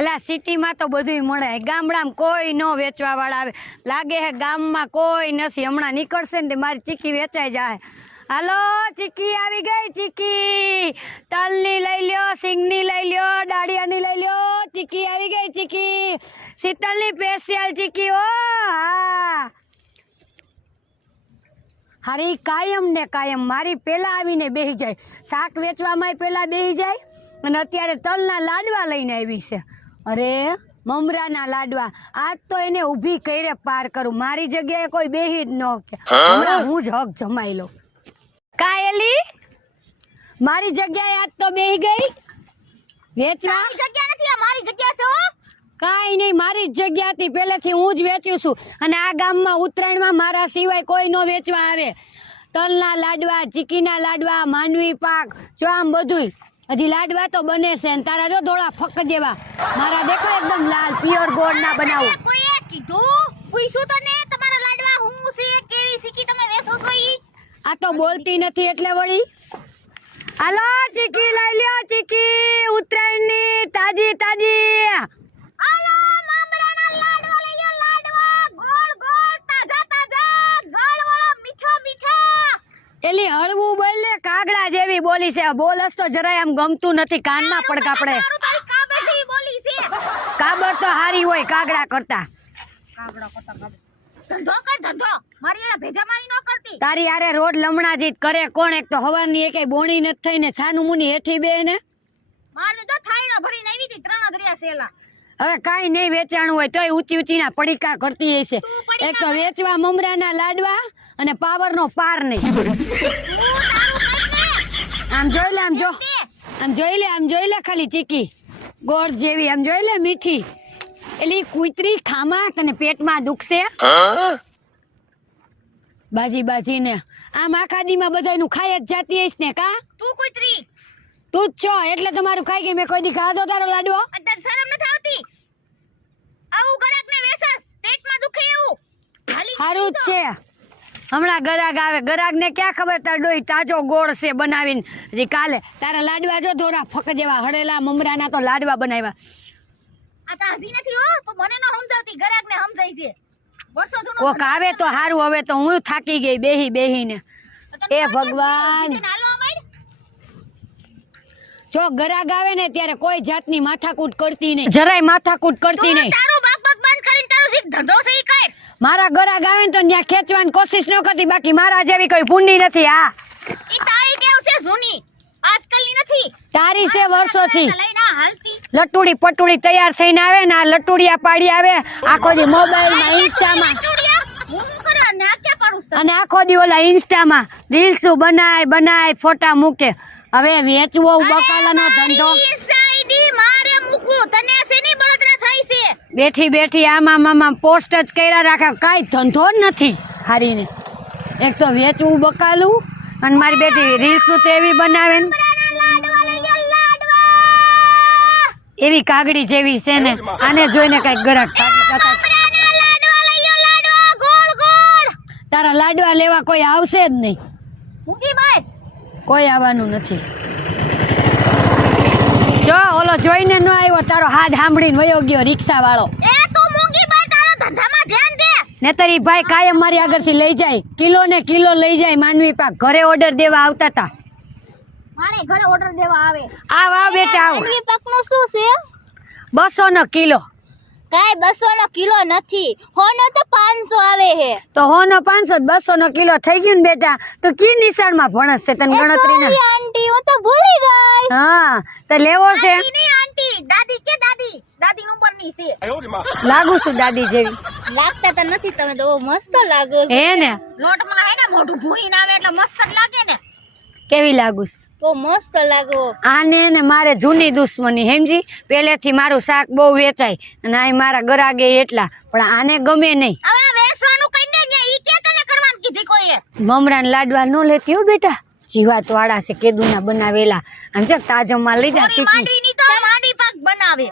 એટલે સિટીમાં તો બધુંય મળે. ગામડામાં કોઈ ન વેચવા વાળા આવે. લાગે હે ગામમાં કોઈ નથી. હમણાં નીકળશે ને મારી ચીકી વેચાઈ જાય. હાલો ચીકી આવી ગઈ ચીકી તલની લઈ લ્યો, સિંગની લઈ લ્યો, દાળિયાની લઈ લ્યો. ચીકી આવી ગઈ ચીકી શીતલની સ્પેશિયલ ચીકી ઓ હા. હારી કાયમ ને કાયમ મારી પેલા આવીને બેસી જાય. શાક વેચવામાં પેલા બેસી જાય. અને અત્યારે તલના લાડવા લઈને આવી છે. અરે મમરાના લાડવા. આજ તો એને ઊભી કરે પાર કરું. મારી જગ્યાએ કોઈ બેહી જ ન કે. હમણાં હું જ હક જમાઈ લઉં. કાયલી મારી જગ્યાએ આજ તો બેહી ગઈ? વેચવા? જગ્યા નથી આ મારી જગ્યા છે હો. કાંઈ નહીં મારી જ જગ્યા હતી પહેલેથી હું જ વેચ્યું છું. અને આ ગામમાં ઉત્તરાયણમાં મારા સિવાય કોઈ ન વેચવા આવે. તલના લાડવા ચીકીના લાડવા માંડવી પાક જો આમ બધુંય. હજી લાડવા તો બને છે ને તારા જો ધોળા ફક જેવા. મારા દેખો એકદમ લાલ પ્યોર ગોળ ના બનાવું. કોઈએ કીધું? પૂછ્યું તો ને તમારા લાડવા હું છે કેવી શીખી તમે વેસો છો ઈ? આ તો બોલતી નથી એટલે વળી. હાલો ચીકી લઈ લ્યો ચીકી. ઉત્તરાયણની તાજી તાજી આલો મમરાના લાડવા લઈ લો લાડવા ગોળ ગોળ તાજા તાજા ગળવાળા મીઠા એલી હળવું બોલ ને કાગડા જેવી બોલી છે. બોલસ તો જરાય આમ ગમતું નથી કાનમાં પડકા પડે. તારું તારી કાબેથી બોલી છે. કાબર તો હારી હોય કાગડા કરતા. કાગડા કોતા ધંધો કર ધંધો. મારી એના ભેજા ન કરતી. તારી કરે કોણ એક તો હવારની એકે બોણી નથી થઈને છાનું મુની હેઠી બે ને. મારે તો થાળીનો ભરીને આવી હતી ત્રણ દરિયા સેલા. હવે કાંઈ નહીં વેચાણું હોય તોય ઊંચી ઊંચીના પડીકા કરતી હશે. એક તો વેચવા મમરાના લાડવા અને પાવર નો પાર નહીં. હું તારું કઈ આમ જોઈ લે આમ જો. આમ જોઈ લે આમ જોઈ લે ખાલી ચીકી. ગોળ જેવી આમ જોઈ લે મીઠી. એલી કુતરી ખામા તને પેટમાં દુખશે. બાજી બાજી ને. આમ આખા દીમાં બધાનું ખાઈ જ જાતી હઈશ ને કા? તું કુતરી. તું જ છો એટલે તમારું ખાઈ ગઈ મેં કોઈ દી ખાધો તારો લાડવો? અત્યારે શરમ નથી આવતી? આવું ગરાક ને વેસસ પેટમાં દુખે એવું. હારું સારું જ છે. હમણાં ગરાગ આવે. ગરાગ ને ક્યાં ખબર? તાર ડોઈ તાજો ગોળ છે બનાવીને. કાલે તારા લાડવા જો ધોરા ફક જેવા હળેલા મમરાના તો લાડવા બનાવ્યા. આ તો નથી હો તો મને ન સમજાવતી ગરાક ને સમજાય છે. કોક આવે તો હારું હવે તો હું થાકી ગઈ બેહી બેહીને. એ ભગવાન. જો ગરાગ આવે ને ત્યારે કોઈ જાતની માથાકૂટ કરતી નહીં. જરાય માથાકૂટ કરતી નહીં. તારું બાક બાક બંધ કરીને તારું જે ધંધો છે ઈ કર. મારા ઘરે ગાવે તો ત્યાં ખેંચવાની કોશિશ ન કરતી. બાકી મારા જેવી કોઈ પૂંડી નથી આ ઈ તારી ટેવ છે જૂની. આજકાલની નથી. તારી છે વર્ષોથી. લટુડી પટુડી તૈયાર થઈને આવે ને આ લટુડિયા પાડી આવે આખો દી મોબાઈલમાં ઇન્સ્ટામાં? અને આખો દી ઓલા ઇન્સ્ટામાં રીલ્સ બનાય બનાય ફોટા મૂકે. હવે વેચવો બકાલાનો ધંધો. મારી મૂકું તને સેની બળતરા થઈ છે? બેઠી બેઠી આમાં મામા પોસ્ટ જ કર્યા રાખે. કાંઈ ધંધો જ નથી હારીને. એક તો વેચવું બકાલું અને મારી બેટી રીલ્સો તેવી બનાવે ને. એવી કાગડી જેવી છે ને આને જોઈને કંઈક ગરાક તારા લાડવા લેવા કોઈ આવશે જ નહીં. કોઈ આવવાનું નથી. જો ઓલો જોઈને ન આવ્યો તારો હાથ સાંભળીને વયો ગયો રિક્ષા વાળો એ તું મૂંગી બાય તારો ધંધામાં ધ્યાન દે. નહીતર ઈ ભાઈ કાયમ મારી આગળથી લઈ જાય. કિલો ને કિલો લઈ જાય માનવી પાક. ઘરે ઓર્ડર દેવા આવતા હતા મારે ઘરે ઓર્ડર દેવા આવે. આવ આવ બેટા આવ. માનવી પાકનું શું છે? 200 નો કિલો. કાઈ બસો નો કિલો નથી. હોનો તો પાંચસો આવે હે. તો હો નો પાંચસો બસો નો કિલો થઈ ગયું ને બેટા. તો કી નિશાળમાં ભણસ છે? તને ગણતરી ના આંટી હું તો ભૂલી ગઈ. હા તો લેવો છે. Aunty aunty. દાદી કે દાદી? દાદી ઉંમરની છે. લાગુ છું દાદી જેવી. લાગતા તો નથી તમે તો મસ્ત લાગો હે ને? લોટમાં હે ને મોઢું ભૂઈને આવે એટલે મસ્ત લાગે ને. કેવી લાગુ છું? બહુ મસ્ત લાગો આને ને મારે જૂની દુશ્મની હેમજી? પહેલેથી મારું શાક બહુ વેચાય અને આ મારા ગરાગે એટલા પણ આને ગમે નહીં. હવે વેસવાનું કઈ ને ઈ કે તને કરવાનું કીધી કોઈએ? મમરાન લાડવા નો લેતી હો બેટા. જીવાત વાળા છે કેદુના બનાવેલા. અને જો તાજો માલ લઈ જા ચીકી માંડવીની તો માંડી પાક બનાવે.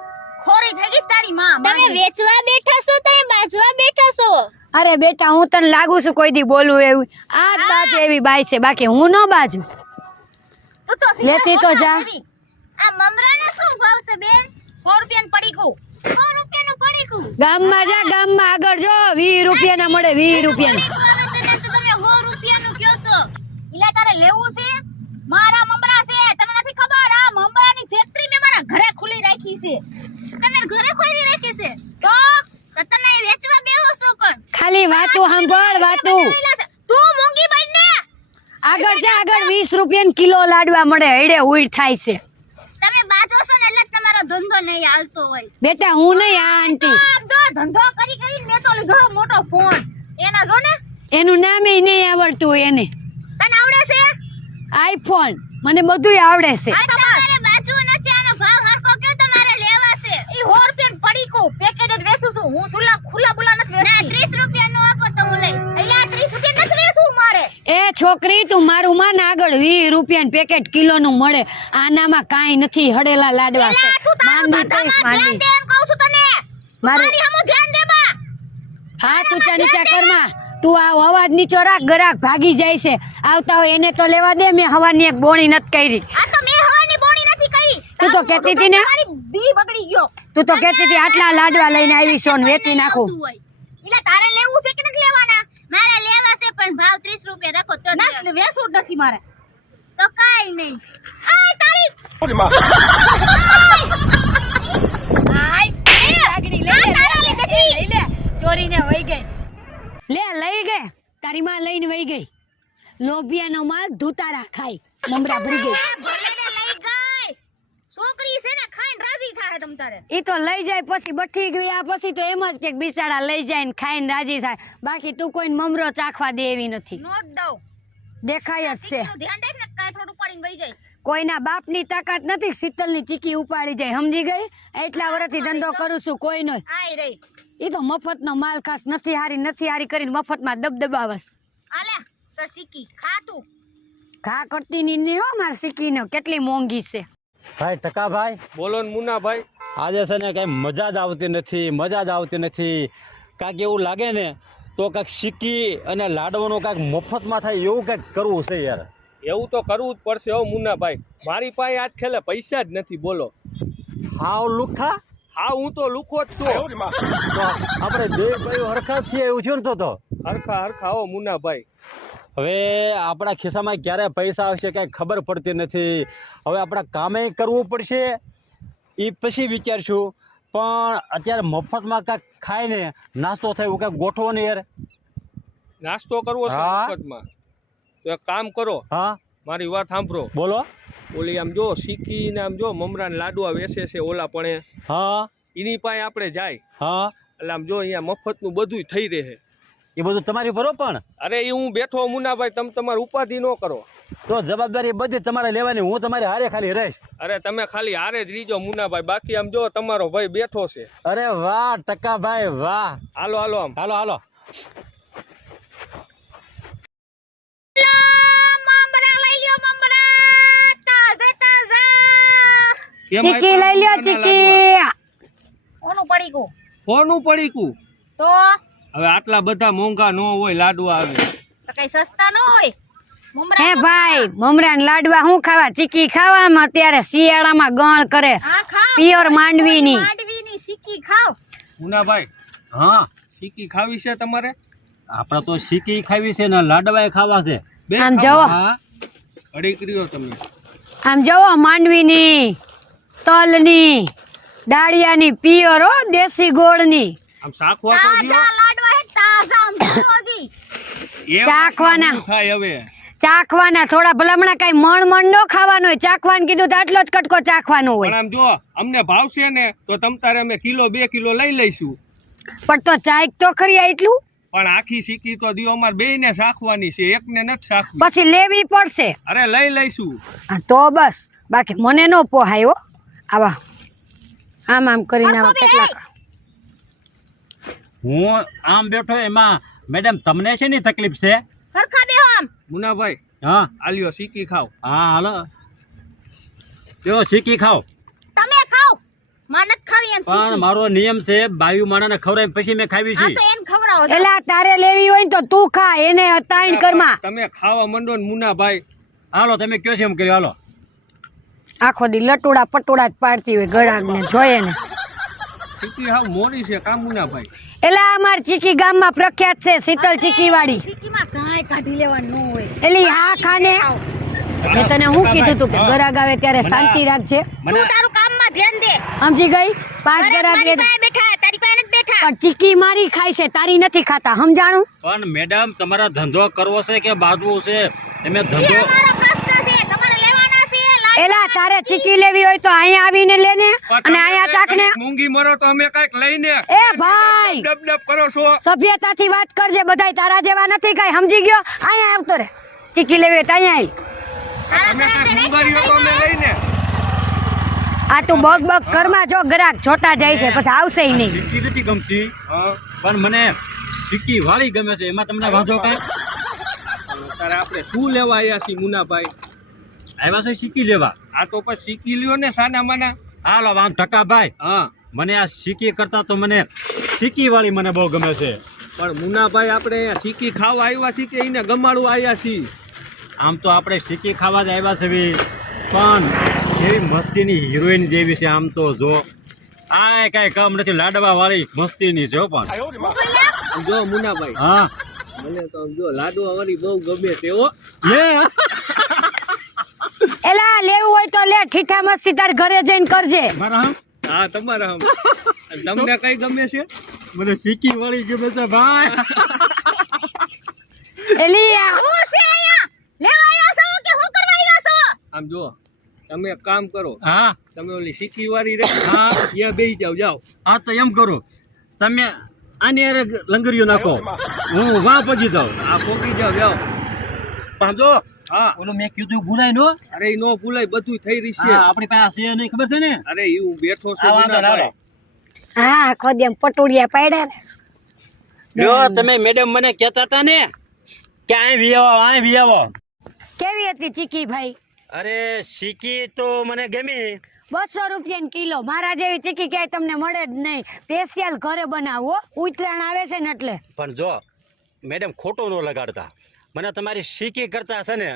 ખોરી થઈ ગઈ તારી માં તમે વેચવા બેઠા છો તમે બાજવા બેઠા છો? અરે બેટા હું તને લાગુ છું કોઈ દી બોલું એવું. આ જ બાજુ એવી બાઈ છે બાકી હું ન બાજુ. તું તો લેતી તો જા. આ મમરાને શું ભાવ છે બેન? 4 રૂપિયાનું પડીકું. 4 રૂપિયાનું પડીકું. ગામમાં જા ગામમાં આગળ જો. વીસ રૂપિયાના મળે વીસ રૂપિયાના પડીકું આવે છે ને તો તમે સો રૂપિયાનું કયો છો એટલે તારે લેવું છે મારા મમરા છે તને નથી ખબર આ મમરાની ફેક્ટરી મેં મારા ઘરે ખુલી રાખી છે તમે ઘરે ખુલી રાખી છે તો તો તમે વેચવા બેહો છો પણ ખાલી વાતું સાંભળ વાતું તું મૂંગી બન ને આગળ જા આગળ વીસ રૂપિયા કિલો લાડવા મળે એડે ઉઈડ થાય છે. તમે બાજો છો ને એટલે તમારો ધંધો નહીં હાલતો હોય. બેટા હું નહીં આ આંટી. ધંધો કરી કરી મેં તો લીધો મોટો ફોન. એના જો ને. એનું એ નહીં આવડતું હોય એને. તને આવડે છે? આઈફોન. મને બધુંય આવડે છે. તમારે બાજુ નથી આનો ભાવ હરકો કે તમારે લેવા છે? ઈ હોર પેન પડી કો પેકેજ જ વેચું છું. હું સુલા ખુલા બુલા નથી વેચતી. ના 30 રૂપિયા આપો છોકરી તું મારું માન આગળ વીસ રૂપિયા પેકેટ કિલો નું મળે. આનામાં કાંઈ નથી હડેલા લાડવા છે. તું માંદી કઈશ માંદી મારે દે હાથ ઊંચા નીચા કરમાં તું આ અવાજ નીચો રાખ ગરાક ભાગી જાય છે. આવતા હોય એને તો લેવા દે મેં હવાની એક બોણી નથી કરી. આ તો મેં હવાની બોણી નથી કહી તું તો કહેતી હતી ને? દી બગડી ગયો. તું તો કહેતી હતી આટલા લાડવા લઈને આવી છો ને વેચી નાખું. એટલે તારે લેવું છે કે નથી લેવાના? મારે લેવા પણ ભાવ 30 રૂપિયા રાખો તો ના વેસું જ નથી મારે. તો કાઈ નહીં. આય તારી. આય આગની લે તારા ચોરી ને વઈ ગઈ. લે લઈ ગઈ. તારી માં લઈને વહી ગઈ. લોભિયાનો માલ ધુતારા ખાઈ. મમરા ભરી ગઈ ભલે ને લઈ ગઈ છોકરી છે ને ખાઈને ઈ તો લઈ જાય પછી બઠી ગયા પછી તો એમ જ કે બિચારા લઈ જાય ને ખાઈને રાજી થાય. બાકી તું કોઈ મમરો ચાખવા દે એવી નથી. નોટ દઉં. દેખાય જ છે. ધ્યાન રાખ ને કાય થોડું પડીને વહી જાય. કોઈના બાપની તાકાત નથી શીતલની ચીકી ઉપાડી જાય. સમજી ગઈ? એટલા વર્ષથી ધંધો કરું છું કોઈનો આય રહી એ તો મફતનો માલ ખાસ નથી હારી નથી હારી કરીને મફતમાં દબદબાવસ. આલે તો શીખી ખા તું. ઘા કરતી ની નહીં હો માર શીખીને કેટલી મોંઘી છે. ભાઈ ટકા ભાઈ બોલો ને મુન્નાભાઈ આજે છે ને કાંઈ મજા જ આવતી નથી મજા જ આવતી નથી. કાંઈક એવું લાગે ને તો કાંઈક શીખી અને લાડવાનું કાંઈક મફતમાં થાય એવું કાંઈક કરવું છે યાર. એવું તો કરવું જ પડશે હો મુન્નાભાઈ. મારી પાસે આજ ખેલે પૈસા જ નથી બોલો. હાવ લુખા? હા હું તો લુખો જ છું. આપણે બે ભાઈઓ હરખા છીએ એવું થયું ને તો તો? હરખા હરખા હો મુન્નાભાઈ. હવે આપણા ખિસ્સામાં ક્યારે પૈસા આવશે કાંઈ ખબર પડતી નથી. હવે આપણા કામે કરવું પડશે. એ પછી વિચારશું. પણ અત્યારે મફતમાં કાંઈક ખાઈને નાસ્તો થાય એવું કાંઈક ગોઠવો ને યાર. નાસ્તો કરવો છે મફતમાં. તો એક કામ કરો. હા? મારી વાત સાંભળો. બોલો. ઓલી આમ જો શીખીને આમ જો મમરા ને લાડવા વેસે છે ઓલા પણ. હા? એની પાસે આપણે જાય. હા? એટલે આમ જો અહીંયા મફતનું બધું થઈ રહે. એ બધું તમારી ઉપર પણ. અરે એ હું બેઠો મુનાભાઈ તમે તમારી ઉપાધિ ન કરો. તો જવાબદારી બધી તમારે લેવાની હું તમારી હારે ખાલી રહીશ. અરે તમે ખાલી હારે જ રીજો મુનાભાઈ બાકી આમ જો તમારો ભાઈ બેઠો છે. અરે વાહ ટકા ભાઈ વાહ. હાલો હાલો આમ. હાલો હાલો. મમરા લઈ લ્યો મમરા તાજા તાજા કેમ ચીકી લઈ લ્યો ચીકી. ઓનું પડીકું? કોનું પડીકું? તો? હવે આટલા બધા મોંઘા ન હોય લાડવા આવે. તો કઈ સસ્તા ન હોય? હે ભાઈ મમરા લાડવા શું ખાવા? ચીકી ખાવામાં અત્યારે શિયાળામાં ગણ કરે. પિયર ખાવ હા ચીકી ખાવી છે તમારે? આપણે તો શીકી ખાવી છે ને લાડવાય ખાવા છે. આમ? જવો. હા અડીક તમે. આમ જવો માંડવીની તલની ડાળિયાની પિયર હો દેશી ગોળની. આમ શાખવા તો દ્યો. તાજા લાડવા હે તાજા આમ જોવો જી એમ ચાખવાના. થાય હવે. ચાખવાના થોડા ભલામણા કઈ મણ મણ નો ખાવાનું હોય. ચાખવાનું કીધું તો આટલો જ કટકો ચાખવાનો પણ હોય આમ જો અમને ભાવશે ને તો તમ તારે અમે કિલો બે કિલો લઈ લઈશું. પણ તો ચાખ તો ખરી એટલું? પણ આખી સીકી તો દિયો અમારે બે ને શાખવાની છે એક ને નથી સાખવી પછી લેવી પડશે. અરે લઈ લઈશું. હા, તો બસ. બાકી મને નો પોહાયો હો. આવા. આમ આમ કરીને આવા કેટલાક. હું આમ બેઠો એમાં મેડમ તમને છે ની તકલીફ છે? સરખા બેહો આમ. મુનાભાઈ હા? આલ્યો સીકી ખાવ હા હાલો. જો શીકી ખાઓ. તમે ખાવી એમ પણ મારો નિયમ છે બાયુ માણાને ખવડાવી પછી મેં ખાવી હા છે. તો ખવડાવો એલા તારે લેવી હોય ને તો તું ખા એને તાણ કરમાં. તમે ખાવા મંડો ને મુનાભાઈ. હાલો તમે કયો છે એમ કર્યો? હાલો. આખો દી લટુડા પટુડા જ પાડતી હોય ગળાને જોઈએ ને. ચીકી હાવ મોડી છે કામ મુનાભાઈ? એટલે આ અમાર ચીકી ગામમાં પ્રખ્યાત છે શીતલ ચીકી વાળી સિટીમાં કાંઈ કાઢી લેવાનું ન હોય. એટલે હા ખાને? મેં તને હું કીધું તું કે ગરાગ આવે ત્યારે શાંતિ રાખજે. તું તારું કામમાં ધ્યાન દે. સમજી ગઈ? પાંચ ગરાગ બેઠા તારી પાસે નથી બેઠા. પણ ચીકી મારી ખાય છે તારી નથી ખાતા સમજાણું? પણ મેડમ તમારા ધંધો કરવો છે કે બાજવું છે? તમે ધંધો અમારો પ્રશ્ન છે તમારે લેવાના છે લાડ- એલા તારે ચીકી લેવી હોય તો અહીંયા આવીને લે ને. અને અહીંયા ચાખને. મૂંગી મરો તો અમે કંઈક લઈને એ ભાઈ! ડબ ડબ કરો છો. સભ્યતાથી વાત કરજે બધાય તારા જેવા નથી કઈ. સમજી ગયો? અહીંયા આવતો રે. ચીકી લેવી હોય તો અહીંયા આ તું બગ બગ કરમાં જો ગ્રાહક જોતા જાય છે પછી આવશે નહીં. સિક્કી નથી ગમતી. પણ મને સિક્કી વાળી ગમે છે. એમાં તમને વાંધો કઈ? તારે આપણે શું લેવા આવ્યા છીએ મુનાભાઈ? આવ્યા છે શીખી લેવા? આ તો પછી શીખી લ્યો ને સાના માના. હાલો આમ ટકાભાઈ હા. મને આ શીખી કરતા તો મને શીખી વાળી મને બહુ ગમે છે. પણ મુનાભાઈ આપણે શીખી ખાવા આવ્યા છીએ કે એને ગમાડવા આવ્યા છીએ? આમ તો આપણે શીખી ખાવા જ આવ્યા છે. પણ એવી મસ્તીની હિરોઈન જેવી છે આમ તો જો. આ કઈ કામ નથી લાડવા વાળી મસ્તીની છે પણ. જો મુનાભાઈ હા. મને તો જો લાડવા વાળી બહુ ગમે છે ઓ એલા લેવું હોય તો લે ઠીઠા મસ્તી તાર ઘરે જઈને કરજે. મારા હમ? હા તમારા હમ. તમને કઈ ગમે છે? મને સિક્કી વાળી ગમે છે ભાઈ. એલી આ હું છે અહીંયા? લેવા આવ્યો છો કે હું કરવા આવ્યો છો? આમ જો તમે એક કામ કરો. હા. તમે ઓલી સીકી વાળી રે હા. ત્યાં બેસી જાવ જાઓ. હા તો એમ કરો. તમે આની અરે લંગરીઓ નાખો. હું વા પગી જાઉં. આ પોકી જાવ જાવ પણ જો હા. ઓલું મેં કીધું ભૂલાય નો? અરે ઈ નો ભૂલાય બધું થઈ રહી છે. આપણી પાસે છે નહીં ખબર છે ને? અરે ઈ હું બેઠો છું વાંધો ના. હા ખોદેમ પટોડિયા પાડ્યા ને. જો તમે મેડમ મને કહેતા હતા ને કે અહીં વિયાવો આવો અહીં વી કેવી હતી ચીકી ભાઈ? અરે શીખી તો મને ગમી. બસો રૂપિયા કિલો. મારા જેવી ચીકી ક્યાંય તમને મળે જ નહીં. સ્પેશિયલ ઘરે બનાવો. ઉત્તરાયણ આવે છે ને એટલે. પણ જો મેડમ ખોટો ન લગાડતા. મને તમારી શીખી કરતા છે ને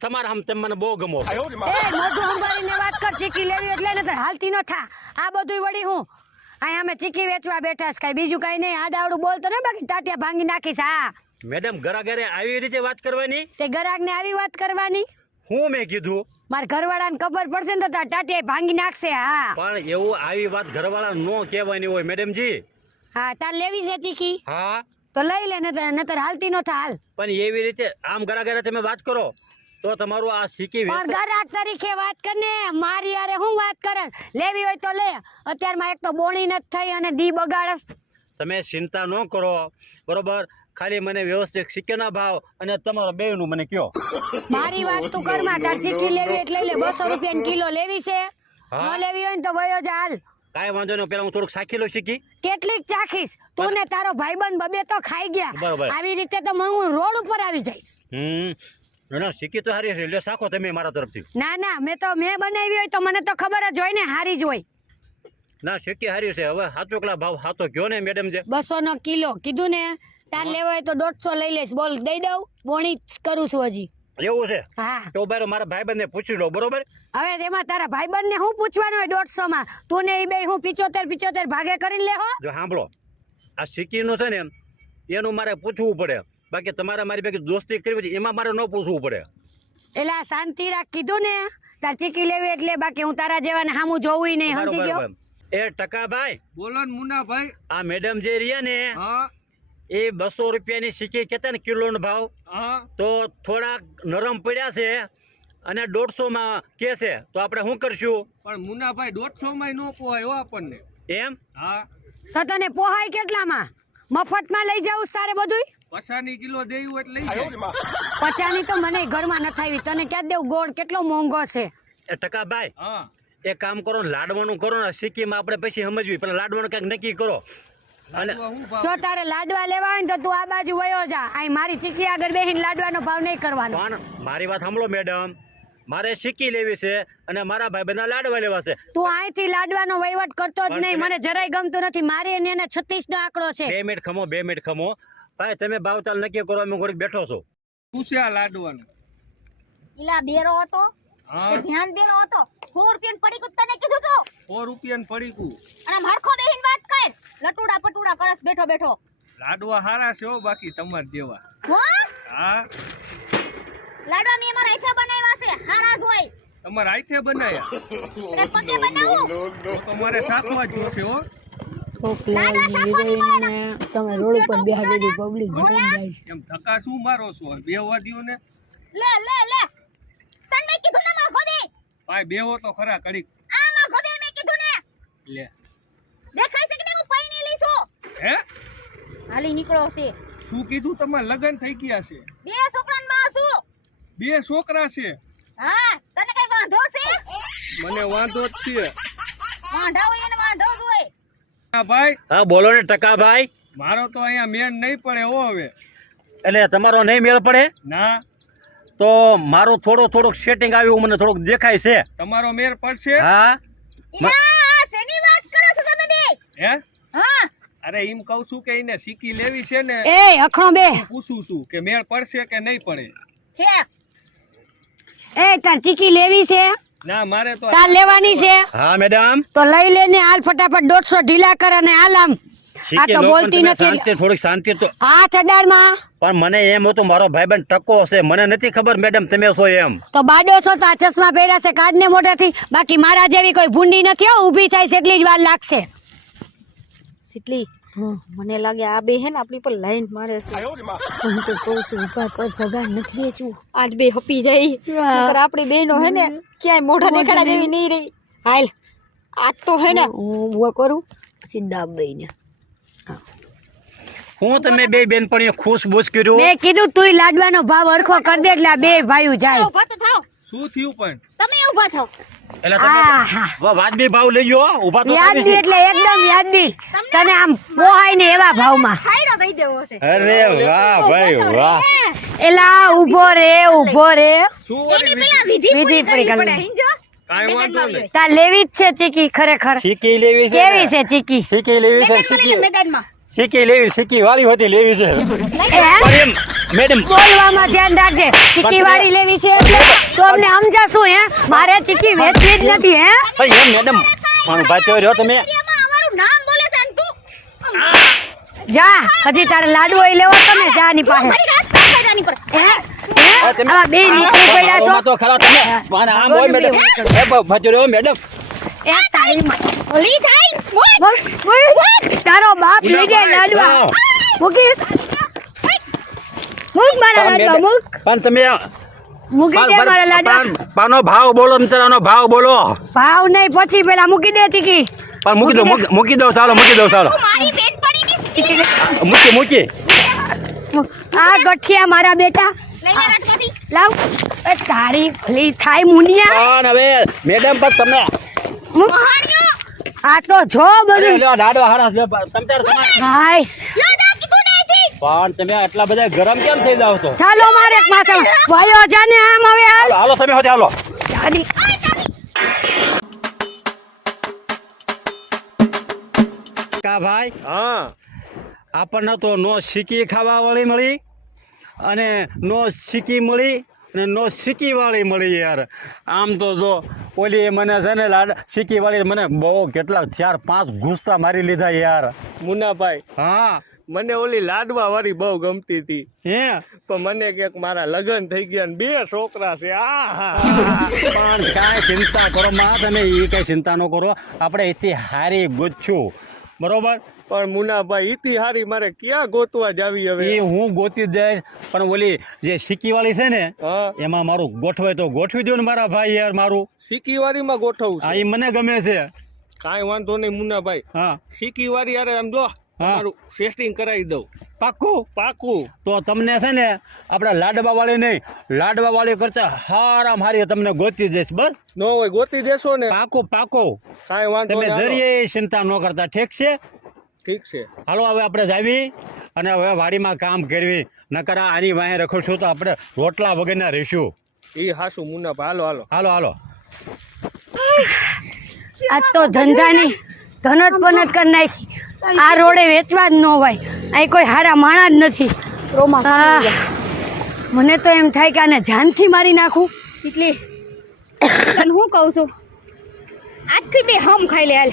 તમારા આમ તમે મને બહુ ગમો. એ મોઢું સંભાળીને વાત કર ચીકી લેવી એટલે ને હાલતી ન થા. આ બધું વળી હું. અહીંયા અમે ચીકી વેચવા બેઠા છે કાંઈ બીજું કાંઈ નહીં. આડાવડું બોલતો ને બાકી ટાટિયા ભાંગી નાખીશ હા. મેડમ ઘરા ઘરે આવી રીતે વાત કરવાની? તે ગરાગને આવી વાત કરવાની? હું મેં કીધું? મારા ઘરવાળાને ખબર પડશે ને તો તાર ટાટિયા ભાંગી નાખશે હા. પણ એવું આવી વાત ઘરવાળા નો કહેવાની હોય મેડમજી. હા તાર લેવી છે ચીકી હા. તો લઈ લે ને નતર હાલતી નો થા હાલ. પણ એવી રીતે આમ ઘરા ઘરે તમે વાત કરો તો તમારું આ શીખી પણ વેચાય. તરીકે વાત કરને મારી યારે હું વાત કરે? લેવી હોય તો લે. અત્યારમાં એક તો બોણી નથી થઈ અને દી બગાડસ. તમે ચિંતા ન કરો બરોબર? ખાલી મને વ્યવસ્થિત શીખેના ભાવ અને તમારા બેયનું મને કયો. મારી વાત તું કરમાં તાર શીખી લેવી એટલે લે. બસો રૂપિયા કિલો લેવી છે. હા. ન લેવી હોય ને તો વયો જ હાલ. કાંઈ વાંધો નહીં પેલા હું થોડુંક સાખી લઉં શીખી. કેટલીક ચાખીશ. તું ને તારો ભાઈબંધ બબે તો ખાઈ ગયા. બરોબર. આવી રીતે તો હું રોડ ઉપર આવી જઈશ. હમ. ના, શીખી તો હારી છે સાખો તમે મારા તરફથી. ના ના મેં તો મેં બનાવી હોય તો મને તો ખબર જ હોય ને હારી જ હોય. ના શીખી હારી છે હવે સાચો કલા ભાવ સાચો કયો ને મેડમ જે. બસો નો કિલો. કીધું ને તાર લેવો હોય તો દોઢસો લઈ લઈશ. બોલ દઈ દઉં. બોણી કરું છું હજી. એવું છે? તો બાર મારા ભાઈબંધને પૂછી લો બરોબર? હવે તેમાં તારા ભાઈબંધ ને શું પૂછવાનું હોય દોઢસો માં તું ને એ બે હું પિચોતેર પિચોતેર ભાગે કરીને લે હો. જો સાંભળો આ સિક્કીનું છે ને એનું મારે પૂછવું પડે. બાકી તમારે મારી ભેગી દોસ્તી કરવી છે એમાં મારે ન પૂછવું પડે. એટલે શાંતિ રાખ કીધું ને. તાર ચીકી લેવી એટલે બાકી હું તારા જેવા ને સામું જોવું નહીં સમજી ગયો? એ ટકા ભાઈ બોલો ને મુનાભાઈ આ મેડમ જે રહ્યા ને હા. એ બસો રૂપિયાની સિક્કી કહેતા ને કિલોનો ભાવ? તો થોડાક નરમ પડ્યા છે અને દોઢસોમાં કે છે. તો આપણે શું કરશું? પણ મુનાભાઈ દોઢસો માં નો પોહાય આપણને. એમ? હા. તો તને પોહાય કેટલામાં? મફતમાં લઈ જાઉં તારે બધું પચાની કિલો દેવું એટલે લઈ પચાની તો મને ઘરમાં નથી આવી. તને ક્યાં દેવું? ગોળ કેટલો મોંઘો છે? એ ટકા ભાઈ હા. એક કામ કરો ને લાડવાનું કરો ને સિક્કીમાં આપણે પછી સમજવી. પેલા લાડવાનું કંઈક નક્કી કરો. જો તારે લાડવા લેવા હોય ને તો તું આ બાજુ વયો જા. અહીં મારી ચીકી આગળ બેહીને લાડવાનો ભાવ નહીં કરવાનો. પણ મારી વાત સાંભળો મેડમ. મારે શીખી લેવી છે અને મારા ભાઈ બધા લાડવા લેવા છે. તું અહીંથી લાડવાનો વહીવટ કરતો જ નહીં. મને જરાય ગમતું નથી. મારી અને એને છત્રીસ નો આંકડો છે. બે મિનિટ ખમો બે મિનિટ ખમો. ભાઈ તમે ભાવતાલ નક્કી કરો અમે ઘડીક બેઠો છો. શું લાડવાનો? ઇલા બેરો હતો. હા. ધ્યાન દેનો હતો. સો પડી કુ તને કીધું તું. સો પડી કુ અને આમ હરખો બેહીને વાત કર લટુડા પટુડા કરસ બેઠો બેઠો. લાડવા હારા છે બાકી તમાર જેવા. હા? લાડવા મેં મારા હાથે બનાવ્યા છે હારા જ હોય. તમાર આઈથે બનાયા? તે પગે બનાવું? તો તમારે સાચવા જ જોશે હો. તમે રોડ ઉપર બેહાડી પબ્લિક ભટાઈ જાય છે. એમ ધક્કા શું મારો છો? બે વાદીઓ ને લે લે લે. તને કીધું ને માર ગોબી ભાઈ બેહો તો ખરા કડીક આ માર ગોબી મેં કીધું ને. લે દેખાય છે કે નહીં હું પૈણી લઈ છું હે? હાલી નીકળો છે. શું કીધું? તમારે લગ્ન થઈ ગયા છે. બે છોકરાનમાં છું બે છોકરા છે. હા તને કઈ વાંધો છે? મને વાંધો જ છે. વાંધો હોય એને વાંધો જ હોય. હા ભાઈ. હા બોલો ને ટકા ભાઈ. મારો તો અહીંયા મેન નહીં પડે હો હવે. એટલે તમારો નહીં મેળ પડે? ના. તો મારું થોડું થોડુંક સેટિંગ આવ્યું મને થોડુંક દેખાય છે. તમારો મેર પડશે? હા. શેની વાત કરો છો તમે બે? હે? હા. અરે એમ કહું છું કે એને સિક્કી લેવી છે ને એ અખણો બે. પૂછું છું કે મેળ પડશે કે નહીં પડે? છે. એ તાર ચીકી લેવી છે? ના મારે તો તાર લેવાની છે? હા મેડમ. તો લઈ લેને હાલ ફટાફટ દોઢસો ઢીલા કર અને હાલ આમ. આ તો બોલતી નથી. શાંતિ થોડીક શાંતિ તો હાથ અડાડમાં. પણ મને એમ હતું મારો ભાઈબંધ ટકો હશે. મને નથી ખબર મેડમ તમે છો એમ. તો બાડો છો તો આ ચશ્મા પહેર્યા છે કાઢને મોઢેથી. બાકી મારા જેવી કોઈ ભૂંડી નથી હો ઊભી થાય છે એટલી જ વાર લાગશે. સિટલી. મને લાગે આ બે હે ને આપણી પર લાઈન મારે છે. હું તો કહું છું ઊભા કર ભગવાન નથી વેચવું આજ બે હપી જાય. નકર આપણી બેનો હે ને ક્યાંય મોઢા દેખાડા જેવી નહીં રહી. હાલ આજ તો હે ને હું ઊભો કરું સીધા બેને હું. તમે બે બેનપણીઓ ખુશ બુશ કર્યું? મેં કીધું તું લાડવાનો ભાવ અરખો કરી દે એટલે આ બે ભાઈઓ જાય. શું થયું પણ? તમે ઊભા થાવ. એટલે તમે વાજબી ભાવ લઈ ગયો તો વ્યાજબી એટલે એકદમ વ્યાજબી. તને આમ પોહાય ને એવા ભાવમાં. ખાયરો દઈ દેવો છે. અરે વાહ ભાઈ વાહ. એલા ઊભો રે ઊભો રે. એની પેલા વિધિ વિધિ પૂરી પૂરી કરવી કરવી. પડે હિંજો. કાંઈ વાંધો નહીં. તાર લેવી જ છે ચીકી ખરેખર. ચીકી લેવી છે કેવી છે ચીકી? સિક્કી લેવી છે? મેદાનમાં. સિક્કી લેવી સિક્કી વાળી હોતી લેવી છે. મેડમ બોલવામાં ધ્યાન રાખજે. ચીકી વાળી લેવી છે તો અમને સમજાશું હે? મારે ચીકી વેચવી જ નથી હે? ભાઈ એમ મેડમ પણ ભાઈ રહ્યો તમે. નામ બોલે છે તું? જા હજી તારે લાડુ ય લેવો તમે જા ની પાસે. હે? તમે- આવા બે નીકળી પડ્યા છો. તો ખરા તમે. પણ આમ હોય મેડમ. એ ભાઈ રહ્યો મેડમ. એ તારી માં ઓલી બોલ. તારો બાપ લઈ જાય લાડવા. મૂકી. મૂક મારા લાડવા મૂક. પણ તમે મૂકી દે મારા લાડવા. પણ- પાનો ભાવ બોલો ને તારાનો ભાવ બોલો. ભાવ નહીં પછી પેલા મૂકી દે ચીકી. પણ મૂકી દો મૂકી- મૂકી દો ચાલો મૂકી દો ચાલો. મારી બેનપણીની છે. મૂકી મૂકી. આ ગઠિયા મારા બેટા. લઈ લે રાજમાંથી લાવ. એ તારી ભલી થાય મુનિયા. પણ હવે મેડમ પણ તમે આ તો જો બધું. લ્યો, દાડો હારા લ્યો, તમ તાર તમારે- હાઈશ લો દા કીધું ને પણ તમે આટલા બધા ગરમ કેમ થઈ જાવ છો? ચાલો મારે એક માથે ભાઈઓ જાને આમ હવે હાલ હાલો તમે હોતે હાલો. ગાડી કા ભાઈ? હા. આપણને તો નો શીકી ખાવા વાળી મળી અને નો શીકી મળી અને નો સિક્કીવાળી મળી યાર. આમ તો જો ઓલી મને છે ને લાડ સિક્કીવાળી મને બહુ કેટલા ચાર પાંચ ઘૂસતા મારી લીધા યાર. મુનાભાઈ હા. મને ઓલી લાડવા વાળી બહુ ગમતી હતી. હે? પણ મને ક્યાંક મારા લગ્ન થઈ ગયા ને બે છોકરા છે. આ પણ કાંઈ ચિંતા કરો માં તમે એ કઈ ચિંતા ન કરો. આપણે એથી હારી ગુચ્છું. બરોબર? પણ મુનાભાઈ ઈથી હારી મારે ક્યાં ગોતવા જાવી એ હું ગોતી જાય પણ ઓલી જે સિક્કી વાળી છે ને એમાં મારું ગોઠવાય તો ગોઠવી દો ને મારા ભાઈ યાર મારું. સિક્કી વાળીમાં ગોઠવું હા એ મને ગમે છે. કાંઈ વાંધો નહીં મુનાભાઈ. હા. સિક્કી વાળી યાર આમ જો મારું સેટિંગ કરાવી દઉં. પાકું પાકું તો તમને છે ને આપણા લાડવા વાળી નહીં લાડવા વાળી કરતા હારામ હારી તમને ગોતી દેશ બસ. નો હોય ગોતી દેશો ને. પાકો પાકો કાંઈ વાંધો તમે દરિયે ચિંતા ન કરતા ઠીક છે? ઠીક છે. હાલો હવે આપણે જાવી અને હવે વાડીમાં કામ કરવી. નકર આ આની વાંહે રખડશું તો આપણે રોટલા વગરના રહીશું. એ હાસુ મુન્ના હાલો હાલો. હાલો હાલો. આજ તો ધંધાની ધનત પનત કરી નાખી. આ રોડે વેચવા જ ન હોય. અહીં કોઈ હારા માણા જ નથી. આ, મને તો એમ થાય કે આને જાનથી મારી નાખું. એટલે હું કહું છું? આજથી બે હમ ખાઈ લે હાલ.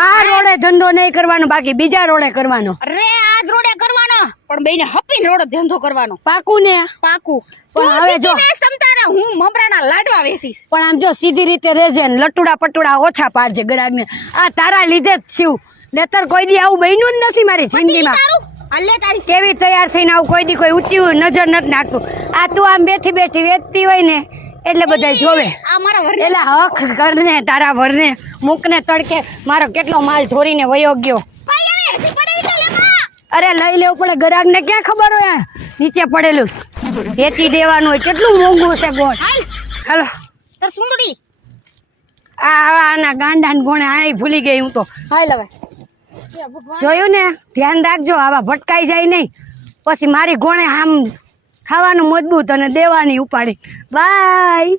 આ રોડે ધંધો નહીં કરવાનો બાકી બીજા રોડે કરવાનો. અરે આ રોડે કરવાનો. પણ બેને હપીને રોડે ધંધો કરવાનો. પાકું ને પાકું. પણ હવે જો. સમતારા હું મમરાના લાડવા વેચીશ. પણ આમ જો સીધી રીતે રેજે ને લટુડા પટુડા ઓછા પાડજે ગળાને આ તારા લીધે જ થયું. નેતર કોઈ દી આવું બન્યું જ નથી મારી જિંદગીમાં. કેવી તૈયાર થઈને આવું કોઈ દી કોઈ ઊંચી નજર નથી નાખતું. આ તું આમ બેઠી બેઠી વેચતી હોય ને એટલે બધા જોવે. એટલે હક કરને તારા વરને મૂકને તડકે. મારો કેટલો માલ ઢોરીને વયો ગયો. અરે લઈ લેવું પડે ગ્રાહકને ક્યાં ખબર હોય? નીચે પડેલું. વેચી દેવાનું હોય કેટલું મોંઘું છે ગોળ હાલ. આ આના ગાંડા ને ગોણે આ ભૂલી ગઈ હું તો. હાલ હવે. જોયું ને? ધ્યાન રાખજો આવા ભટકાઈ જાય નહીં. પછી મારી ગોણે આમ ખાવાનું મજબૂત અને દેવાની ઉપાડી. બાય